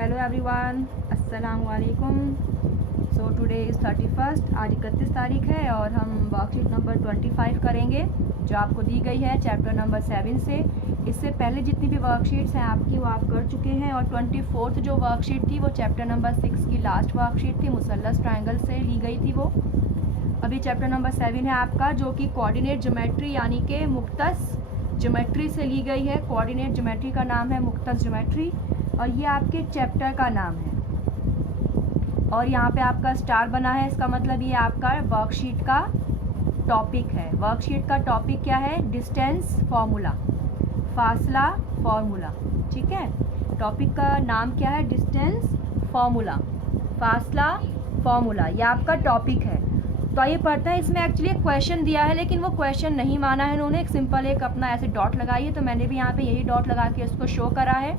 Hello everyone, अस्सलाम वालेकुम। So today is 31st, आज 31 तारीख है और हम वर्कशीट नंबर 25 करेंगे जो आपको दी गई है चैप्टर नंबर 7 से। इससे पहले जितनी भी वर्कशीट्स हैं आपकी वो आप कर चुके हैं और 24th जो वर्कशीट थी वो चैप्टर नंबर 6 की लास्ट वर्कशीट थी, मुसल्लस ट्रायंगल से ली गई थी वो। अभी चैप्टर नंबर 7 है आपका जो कि कोऑर्डिनेट ज्योमेट्री यानी कि मुख्तस ज्योमेट्री से ली गई है। कोऑर्डिनेट ज्योमेट्री का नाम है मुख्तस ज्योमेट्री और ये आपके चैप्टर का नाम है। और यहाँ पे आपका स्टार बना है, इसका मतलब ये आपका वर्कशीट का टॉपिक है। वर्कशीट का टॉपिक क्या है? डिस्टेंस फार्मूला, फासला फार्मूला। ठीक है, टॉपिक का नाम क्या है? डिस्टेंस फार्मूला, फासला फार्मूला, ये आपका टॉपिक है। तो आइए पढ़ते हैं। इसमें एक्चुअली एक क्वेश्चन दिया है लेकिन वो क्वेश्चन नहीं माना है इन्होंने, एक सिंपल एक अपना ऐसे डॉट लगाई है, तो मैंने भी यहाँ पे यही डॉट लगा के इसको शो करा है।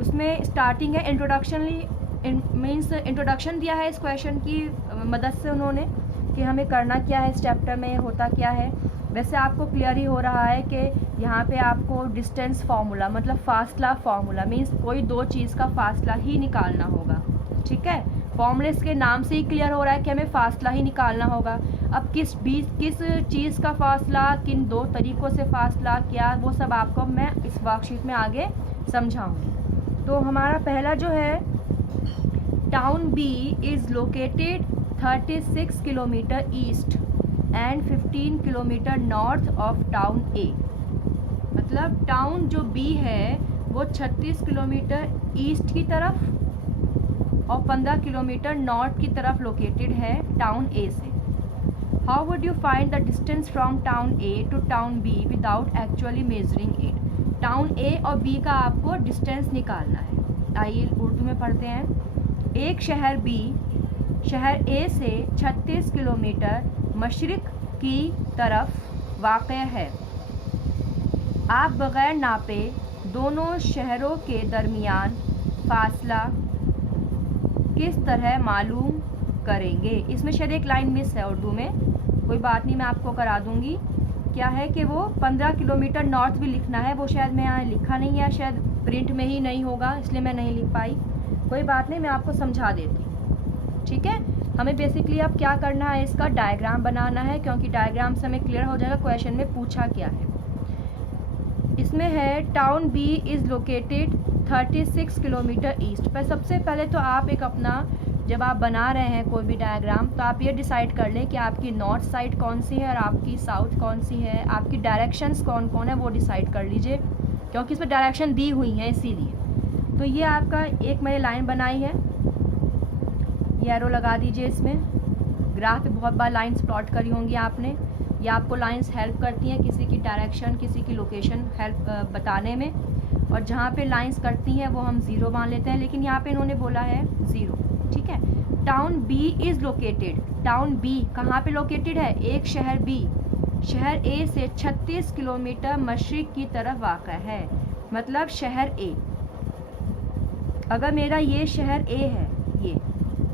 उसमें स्टार्टिंग है इंट्रोडक्शन, मीन्स इंट्रोडक्शन दिया है इस क्वेश्चन की मदद से उन्होंने कि हमें करना क्या है, इस चैप्टर में होता क्या है। वैसे आपको क्लियर ही हो रहा है कि यहाँ पे आपको डिस्टेंस फार्मूला मतलब फासला फार्मूला मीन्स कोई दो चीज़ का फासला ही निकालना होगा। ठीक है, फॉर्मूले के नाम से ही क्लियर हो रहा है कि हमें फासला ही निकालना होगा। अब किस चीज़ का फासला, किन दो तरीक़ों से फासला, क्या, वो सब आपको मैं इस वर्कशीट में आगे समझाऊंगी। तो हमारा पहला जो है, town B is located 36 kilometre east and 15 kilometre north of town A. मतलब टाउन जो बी है वो 36 किलोमीटर ईस्ट की तरफ और 15 किलोमीटर नॉर्थ की तरफ लोकेटेड है टाउन ए से। How would you find the distance from town A to town B without actually measuring it? Town A और बी का आपको डिस्टेंस निकालना है। आइए उर्दू में पढ़ते हैं। एक शहर बी शहर ए से 36 किलोमीटर मशरिक की तरफ वाक़ है। आप बग़ैर नापे दोनों शहरों के दरमियान फासला किस तरह मालूम करेंगे? इसमें शायद एक लाइन मिस है उर्दू में, कोई बात नहीं, मैं आपको करा दूंगी। क्या है कि वो 15 किलोमीटर नॉर्थ भी लिखना है, वो शायद मैं यहाँ लिखा नहीं है, शायद प्रिंट में ही नहीं होगा इसलिए मैं नहीं लिख पाई। कोई बात नहीं, मैं आपको समझा देती हूँ। ठीक है, हमें बेसिकली अब क्या करना है, इसका डायग्राम बनाना है क्योंकि डायग्राम से हमें क्लियर हो जाएगा क्वेश्चन में पूछा क्या है। इसमें है town B is located 36 kilometre east. पर सबसे पहले तो आप एक अपना जब आप बना रहे हैं कोई भी डायग्राम तो आप ये डिसाइड कर लें कि आपकी नॉर्थ साइड कौन सी है और आपकी साउथ कौन सी है, आपकी डायरेक्शंस कौन कौन है वो डिसाइड कर लीजिए क्योंकि इसमें डायरेक्शन दी हुई हैं इसीलिए। तो ये आपका एक मैंने लाइन बनाई है, ये एरो लगा दीजिए। इसमें ग्राफ पे बहुत बार लाइन्स प्लॉट करी होंगी आपने, ये आपको लाइन्स हेल्प करती हैं किसी की डायरेक्शन किसी की लोकेशन हेल्प बताने में, और जहाँ पे लाइन्स करती हैं वो हम ज़ीरो मान लेते हैं, लेकिन यहाँ पे इन्होंने बोला है ज़ीरो। ठीक है, town B is located, town B कहाँ पे लोकेटेड है? एक शहर बी शहर ए से 36 किलोमीटर मशरिक की तरफ वाक़ है। मतलब शहर ए, अगर मेरा ये शहर ए है,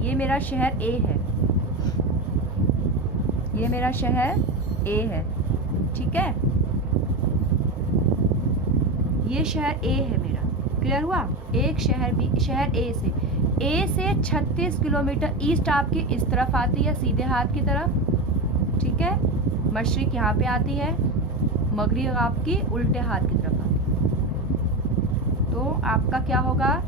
ये मेरा शहर ए है, ये मेरा शहर ए है। ठीक है, ये शहर ए है मेरा, क्लियर हुआ? एक शहर बी शहर ए से 36 किलोमीटर ईस्ट आपके इस तरफ आती है सीधे हाथ की तरफ। ठीक है, मशरिक यहाँ पे आती है, मगरिब आपकी उल्टे हाथ की तरफ आती है। तो आपका क्या होगा,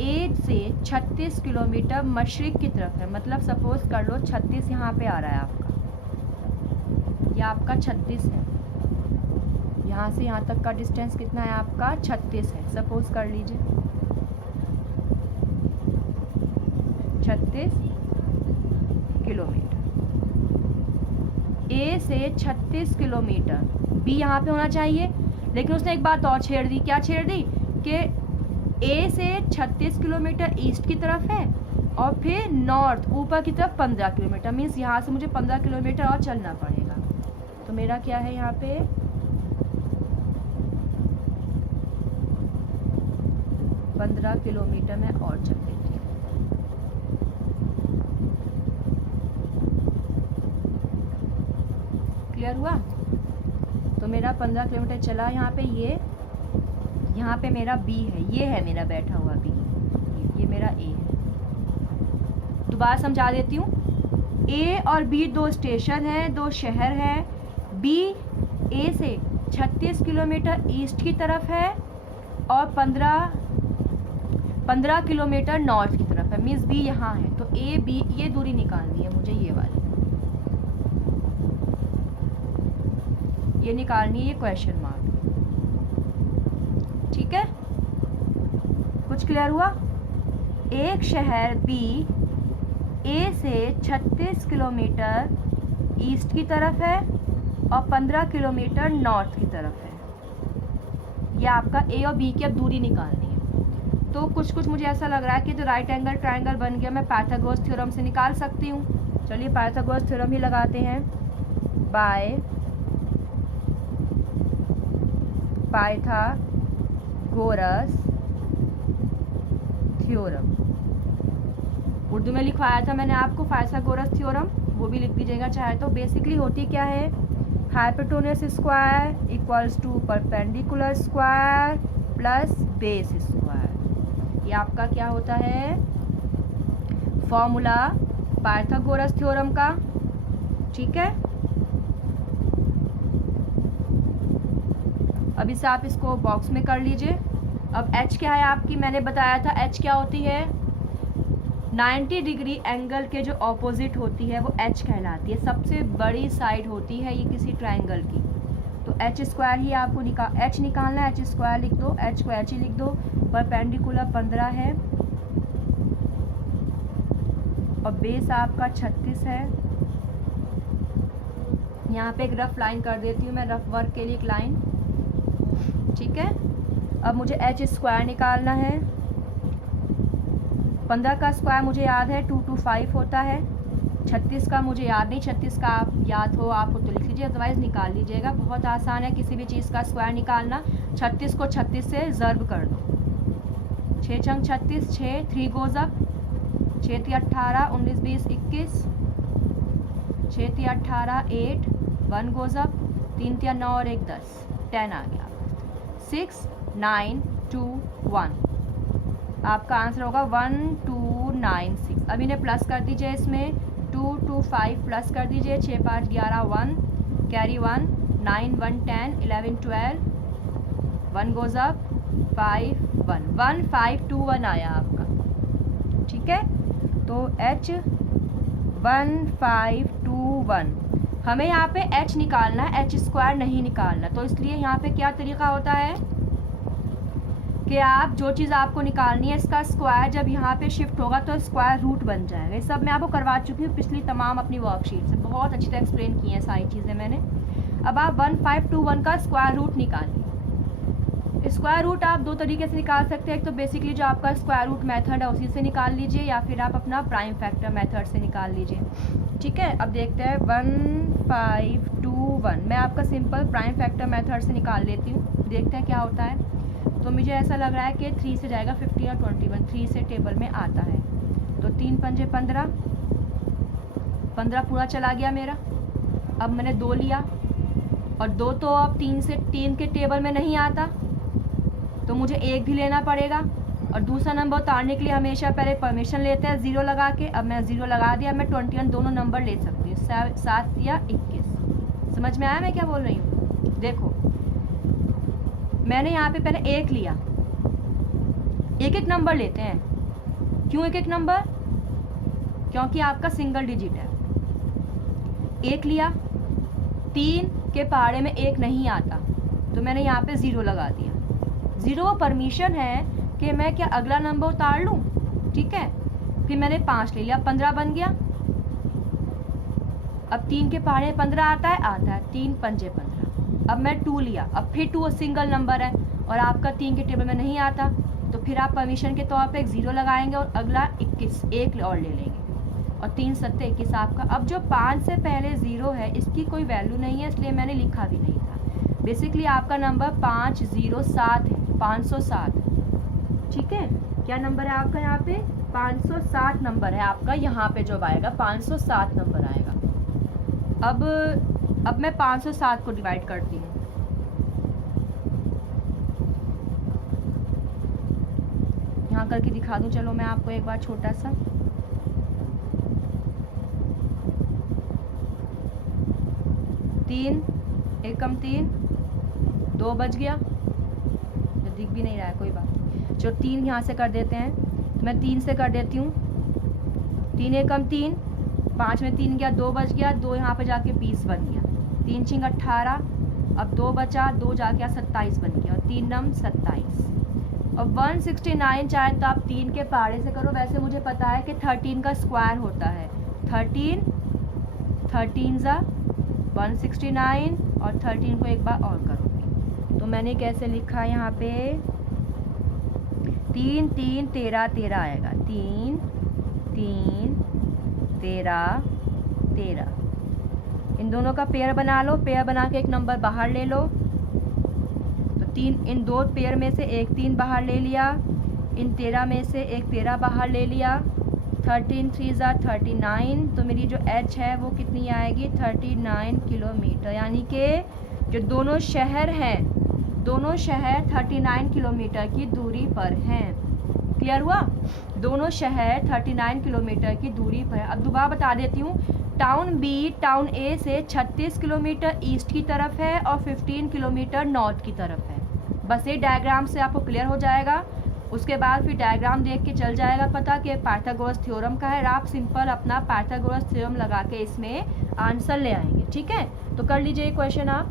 ए से 36 किलोमीटर मशरिक की तरफ है, मतलब सपोज कर लो 36 यहाँ पे आ रहा है आपका, यह आपका 36 है। यहाँ से यहाँ तक का डिस्टेंस कितना है आपका? 36 है, सपोज कर लीजिए 36 किलोमीटर। ए से 36 किलोमीटर, बी यहाँ पे होना चाहिए, लेकिन उसने एक बात और छेड़ दी। क्या छेड़ दी? कि ए से 36 किलोमीटर ईस्ट की तरफ है और फिर नॉर्थ ऊपर की तरफ 15 किलोमीटर, मीन्स यहाँ से मुझे 15 किलोमीटर और चलना पड़ेगा। तो मेरा क्या है यहाँ पे, 15 किलोमीटर में और चल देती हूँ। क्लियर हुआ? तो मेरा 15 किलोमीटर चला यहाँ पे, ये यहाँ पे मेरा बी है, ये है मेरा बैठा हुआ बी, ये दोबारा समझा देती हूँ। ए और बी दो स्टेशन हैं, दो शहर हैं। बी ए से 36 किलोमीटर ईस्ट की तरफ है और 15 किलोमीटर नॉर्थ की तरफ है। मीन्स बी यहाँ है, तो ए बी ये दूरी निकालनी है मुझे, ये वाली ये निकालनी है, ये क्वेश्चन मार्क। ठीक है, कुछ क्लियर हुआ? एक शहर बी ए से 36 किलोमीटर ईस्ट की तरफ है और 15 किलोमीटर नॉर्थ की तरफ है। ये आपका ए और बी की अब दूरी निकालनी है। तो कुछ कुछ मुझे ऐसा लग रहा है कि जो राइट एंगल ट्रायंगल बन गया मैं पाइथागोरस थ्योरम से निकाल सकती हूँ। चलिए पाइथागोरस थ्योरम ही लगाते हैं। बाय पाइथागोरस थ्योरम, उर्दू में लिखवाया था मैंने आपको पाइथागोरस थ्योरम, वो भी लिख दीजिएगा चाहे तो। बेसिकली होती क्या है, hypotenuse square equals to perpendicular square plus base square. ये आपका क्या होता है, फॉर्मूला पाइथागोरस थ्योरम का। ठीक है, अब इसे आप इसको बॉक्स में कर लीजिए। अब h क्या है आपकी, मैंने बताया था h क्या होती है, 90 डिग्री एंगल के जो ऑपोजिट होती है वो h कहलाती है। सबसे बड़ी साइड होती है ये किसी ट्रायंगल की। तो h स्क्वायर ही आपको h निकालना है, h स्क्वायर लिख दो, h को h ही लिख दो। परपेंडिकुलर 15 है और बेस आपका 36 है। यहाँ पे एक रफ लाइन कर देती हूँ मैं, रफ वर्क के लिए एक लाइन। ठीक है, अब मुझे h स्क्वायर निकालना है। 15 का स्क्वायर मुझे याद है 225 होता है। 36 का मुझे याद नहीं, 36 का आप याद हो आपको तो लिख लीजिए, अदरवाइज़ निकाल लीजिएगा। बहुत आसान है किसी भी चीज़ का स्क्वायर निकालना। 36 को 36 से ज़र्ब कर दो। 6 छंग 36, 6 3 गोज़ अप, 6 3 18, 19 20 21, 6 3 18 8, 1 गोज़ अप, 3 3 9 और 1 10, 10 आ गया। 6 9 2 1, आपका आंसर होगा 1296। अब इन्हें प्लस कर दीजिए, इसमें 2 2 5 प्लस कर दीजिए, 6 5 11 1 कैरी 1 9 1 10 11 12, 1 गोज़ अप 5 1 1 5 2 1 आया आपका। ठीक है, तो h 1521 हमें यहाँ पे h निकालना है, h स्क्वायर नहीं निकालना। तो इसलिए यहाँ पे क्या तरीका होता है कि आप जो चीज़ आपको निकालनी है इसका स्क्वायर जब यहाँ पे शिफ्ट होगा तो स्क्वायर रूट बन जाएगा। ये सब मैं आपको करवा चुकी हूँ पिछली तमाम अपनी वर्कशीट से, बहुत अच्छी तरह एक्सप्लेन की हैं सारी चीज़ें मैंने। अब आप 1521 का स्क्वायर रूट निकालिए। स्क्वायर रूट आप दो तरीके से निकाल सकते हैं। एक तो बेसिकली जो आपका स्क्वायर रूट मेथड है उसी से निकाल लीजिए, या फिर आप अपना प्राइम फैक्टर मेथड से निकाल लीजिए। ठीक है, अब देखते हैं 1521 मैं आपका सिंपल प्राइम फैक्टर मेथड से निकाल लेती हूँ, देखते हैं क्या होता है। तो मुझे ऐसा लग रहा है कि 3 से जाएगा 15 और 21, 3 से टेबल में आता है। तो 3 पंजे 15, 15 पूरा चला गया मेरा। अब मैंने 2 लिया और 2 तो अब 3 के टेबल में नहीं आता, तो मुझे 1 भी लेना पड़ेगा। और दूसरा नंबर उतारने के लिए हमेशा पहले परमिशन लेते हैं 0 लगा के। अब मैं 0 लगा दिया, मैं 21 दोनों नंबर ले सकती हूँ, 7 या 21। समझ में आया मैं क्या बोल रही हूँ? देखो मैंने यहाँ पे पहले 1 लिया, एक एक नंबर लेते हैं। क्यों एक एक नंबर? क्योंकि आपका सिंगल डिजिट है। 1 लिया, 3 के पहाड़े में 1 नहीं आता, तो मैंने यहाँ पे 0 लगा दिया। 0 वो परमिशन है कि मैं क्या अगला नंबर उतार लूँ। ठीक है, फिर मैंने 5 ले लिया, 15 बन गया। अब 3 के पहाड़े में 15 आता है 3 पंजे 15। अब मैं 2 लिया, अब फिर 2 सिंगल नंबर है और आपका 3 के टेबल में नहीं आता, तो फिर आप परमिशन के तौर पे एक 0 लगाएंगे और अगला 21 1 और ले लेंगे और 3 7 21 आपका। अब जो 5 से पहले 0 है इसकी कोई वैल्यू नहीं है, इसलिए मैंने लिखा भी नहीं था। बेसिकली आपका नंबर 507 है, 507। ठीक है, क्या नंबर है आपका यहाँ पे? 507 नंबर है आपका यहाँ पे जो आएगा, 507 नंबर आएगा। अब मैं 507 को डिवाइड करती हूँ। यहाँ करके दिखा दूँ, चलो मैं आपको एक बार छोटा सा। 3 1 कम 3 2 बच गया, दिख भी नहीं रहा है, कोई बात नहीं। चलो 3 यहाँ से कर देते हैं, मैं 3 से कर देती हूँ। 3 1 कम 3, 5 में 3 गया, 2 बच गया, 2 यहाँ पे जाके 20 बन गया, 3 छिंग 18, अब 2 बचा, 2 जाके 27 बन गया, और 3 नम 27। और 169 चाहे तो आप 3 के पहाड़े से करो, वैसे मुझे पता है कि 13 का स्क्वायर होता है। 13 ज़ा 169, और 13 को एक बार और करोगे तो मैंने कैसे लिखा है यहाँ पे 3 3 13 13 आएगा, 3 3 13 13। इन दोनों का पेयर बना लो, पेयर बना के एक नंबर बाहर ले लो। तो 3 इन 2 पेयर में से एक 3 बाहर ले लिया, इन 13 में से एक 13 बाहर ले लिया। 13 3 ज़ा 39, तो मेरी जो एच है वो कितनी आएगी 39 किलोमीटर, यानी कि जो दोनों शहर हैं, दोनों शहर 39 किलोमीटर की दूरी पर हैं। क्लियर हुआ? दोनों शहर 39 किलोमीटर की दूरी पर है। अब दोबारा बता देती हूँ, टाउन बी टाउन ए से 36 किलोमीटर ईस्ट की तरफ है और 15 किलोमीटर नॉर्थ की तरफ है। बस ये डायग्राम से आपको क्लियर हो जाएगा। उसके बाद फिर डायग्राम देख के चल जाएगा पता कि पाइथागोरस थ्योरम का है। आप सिंपल अपना पाइथागोरस थ्योरम लगा के इसमें आंसर ले आएंगे। ठीक है, तो कर लीजिए क्वेश्चन आप।